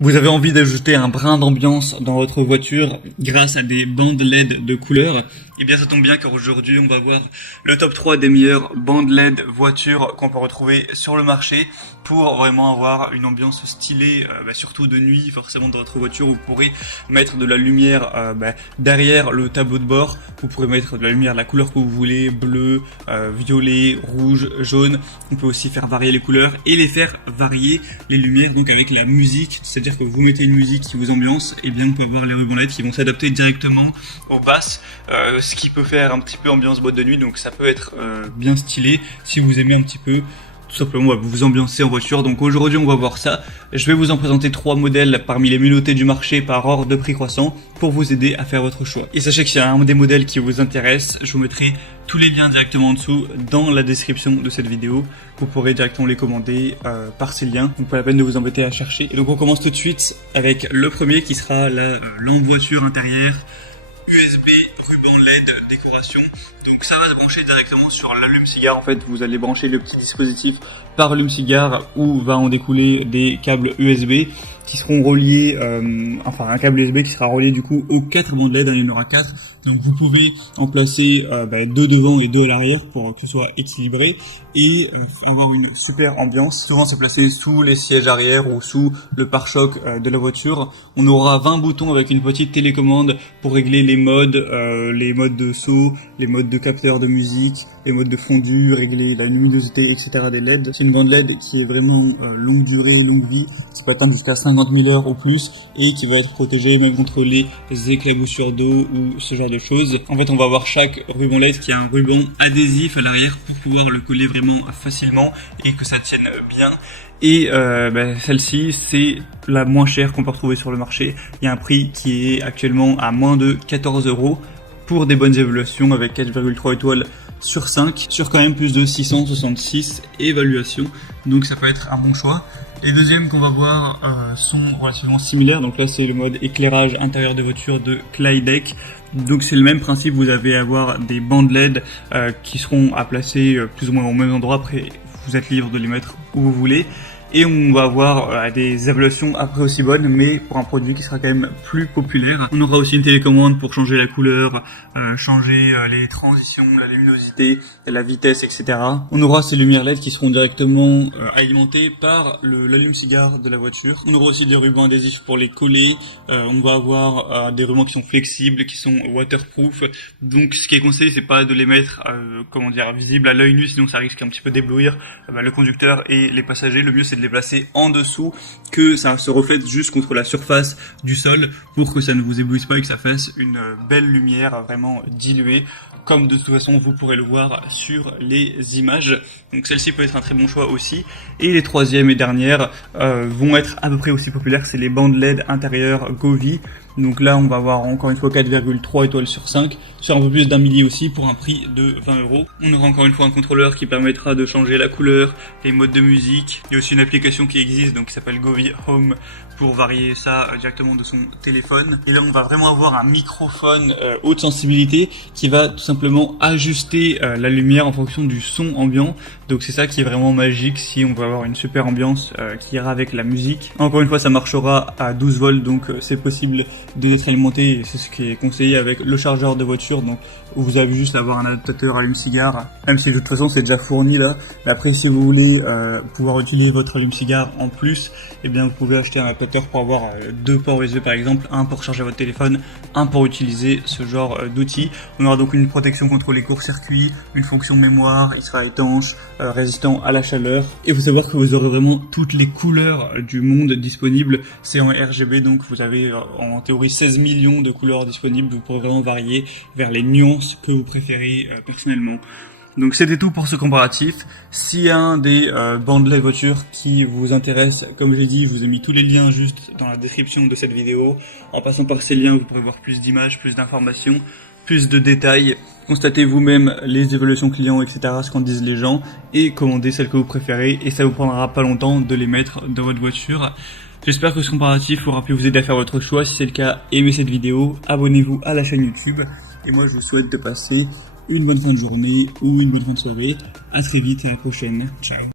Vous avez envie d'ajouter un brin d'ambiance dans votre voiture grâce à des bandes LED de couleur? Eh bien ça tombe bien car aujourd'hui on va voir le top 3 des meilleures bandes LED voitures qu'on peut retrouver sur le marché pour vraiment avoir une ambiance stylée, surtout de nuit forcément dans votre voiture. Vous pourrez mettre de la lumière derrière le tableau de bord, vous pourrez mettre de la lumière de la couleur que vous voulez, bleu, violet, rouge, jaune. On peut aussi faire varier les couleurs et les faire varier les lumières donc avec la musique, c'est-à-dire que vous mettez une musique qui vous ambiance, et bien vous pouvez avoir les rubans LED qui vont s'adapter directement aux basses, ce qui peut faire un petit peu ambiance boîte de nuit, donc ça peut être bien stylé si vous aimez un petit peu tout simplement vous ambiancer en voiture. Donc aujourd'hui on va voir ça. Je vais vous en présenter 3 modèles parmi les mieux notés du marché par ordre de prix croissant pour vous aider à faire votre choix. Et sachez que s'il y a un des modèles qui vous intéresse, je vous mettrai tous les liens directement en dessous dans la description de cette vidéo. Vous pourrez directement les commander par ces liens, donc pas la peine de vous embêter à chercher. Et donc on commence tout de suite avec le premier qui sera la lampe voiture intérieure USB ruban LED décoration. Donc ça va se brancher directement sur l'allume-cigare. En fait, vous allez brancher le petit dispositif par allume-cigare où va en découler des câbles USB qui seront reliés, un câble USB qui sera relié du coup aux 4 bandes LED, il y en aura 4. Donc vous pouvez en placer 2 devant et 2 à l'arrière pour que ce soit équilibré et avoir une super ambiance. Souvent c'est placé sous les sièges arrière ou sous le pare-choc de la voiture. On aura 20 boutons avec une petite télécommande pour régler les modes de saut, les modes de capteur de musique, les modes de fondu, régler la luminosité, etc. des LED. C'est une bande LED qui est vraiment longue durée, longue vie, qui peut atteindre jusqu'à 50 000 heures ou plus et qui va être protégée même contre les éclaboussures d'eau ou ce genre de choses. En fait, on va avoir chaque ruban LED qui a un ruban adhésif à l'arrière pour pouvoir le coller vraiment facilement et que ça tienne bien. Et celle-ci, c'est la moins chère qu'on peut retrouver sur le marché. Il y a un prix qui est actuellement à moins de 14 € pour des bonnes évaluations avec 4,3 étoiles sur 5, sur quand même plus de 666 évaluations. Donc ça peut être un bon choix. Les deuxièmes qu'on va voir sont relativement similaires. Donc là c'est le mode éclairage intérieur de voiture de Clydech. Donc c'est le même principe, vous allez avoir des bandes LED qui seront à placer plus ou moins au même endroit. Après vous êtes libre de les mettre où vous voulez. Et on va avoir des évaluations après aussi bonnes, mais pour un produit qui sera quand même plus populaire. On aura aussi une télécommande pour changer la couleur, changer les transitions, la luminosité, la vitesse, etc. On aura ces lumières LED qui seront directement alimentées par l'allume-cigare de la voiture. On aura aussi des rubans adhésifs pour les coller. On va avoir des rubans qui sont flexibles, qui sont waterproof. Donc ce qui est conseillé, c'est pas de les mettre visibles à l'œil nu, sinon ça risque un petit peu d'éblouir le conducteur et les passagers. Le mieux c'est de les placer en dessous, que ça se reflète juste contre la surface du sol pour que ça ne vous éblouisse pas et que ça fasse une belle lumière vraiment diluée, comme de toute façon vous pourrez le voir sur les images. Donc celle-ci peut être un très bon choix aussi. Et les troisièmes et dernières vont être à peu près aussi populaires, c'est les bandes LED intérieures Govee. Donc là on va avoir encore une fois 4,3 étoiles sur 5, sur un peu plus d'un milli aussi pour un prix de 20 €. On aura encore une fois un contrôleur qui permettra de changer la couleur, les modes de musique. Il y a aussi une application qui existe donc qui s'appelle Govee Home pour varier ça directement de son téléphone. Et là on va vraiment avoir un microphone haute sensibilité qui va tout simplement ajuster la lumière en fonction du son ambiant. Donc c'est ça qui est vraiment magique si on veut avoir une super ambiance qui ira avec la musique. Encore une fois ça marchera à 12 volts donc c'est possible d'être alimenté, et c'est ce qui est conseillé avec le chargeur de voiture. Donc vous avez juste à avoir un adaptateur allume-cigare, même si de toute façon c'est déjà fourni là. Mais après si vous voulez pouvoir utiliser votre allume-cigare en plus, eh bien vous pouvez acheter un adaptateur pour avoir 2 ports USB par exemple, un pour charger votre téléphone, un pour utiliser ce genre d'outils. On aura donc une protection contre les courts-circuits, une fonction mémoire, il sera étanche, résistant à la chaleur. Et vous savoir que vous aurez vraiment toutes les couleurs du monde disponibles. C'est en RGB, donc vous avez en théorie 16 millions de couleurs disponibles. Vous pourrez vraiment varier vers les nuances que vous préférez personnellement. Donc c'était tout pour ce comparatif. S'il y a un des bandes LED voitures qui vous intéresse, comme j'ai dit, je vous ai mis tous les liens juste dans la description de cette vidéo. En passant par ces liens, vous pourrez voir plus d'images, plus d'informations, plus de détails. Constatez vous-même les évaluations clients, etc., ce qu'en disent les gens, et commandez celles que vous préférez, et ça vous prendra pas longtemps de les mettre dans votre voiture. J'espère que ce comparatif aura pu vous aider à faire votre choix. Si c'est le cas, aimez cette vidéo, abonnez-vous à la chaîne YouTube, et moi je vous souhaite de passer une bonne fin de journée ou une bonne fin de soirée. À très vite et à la prochaine. Ciao.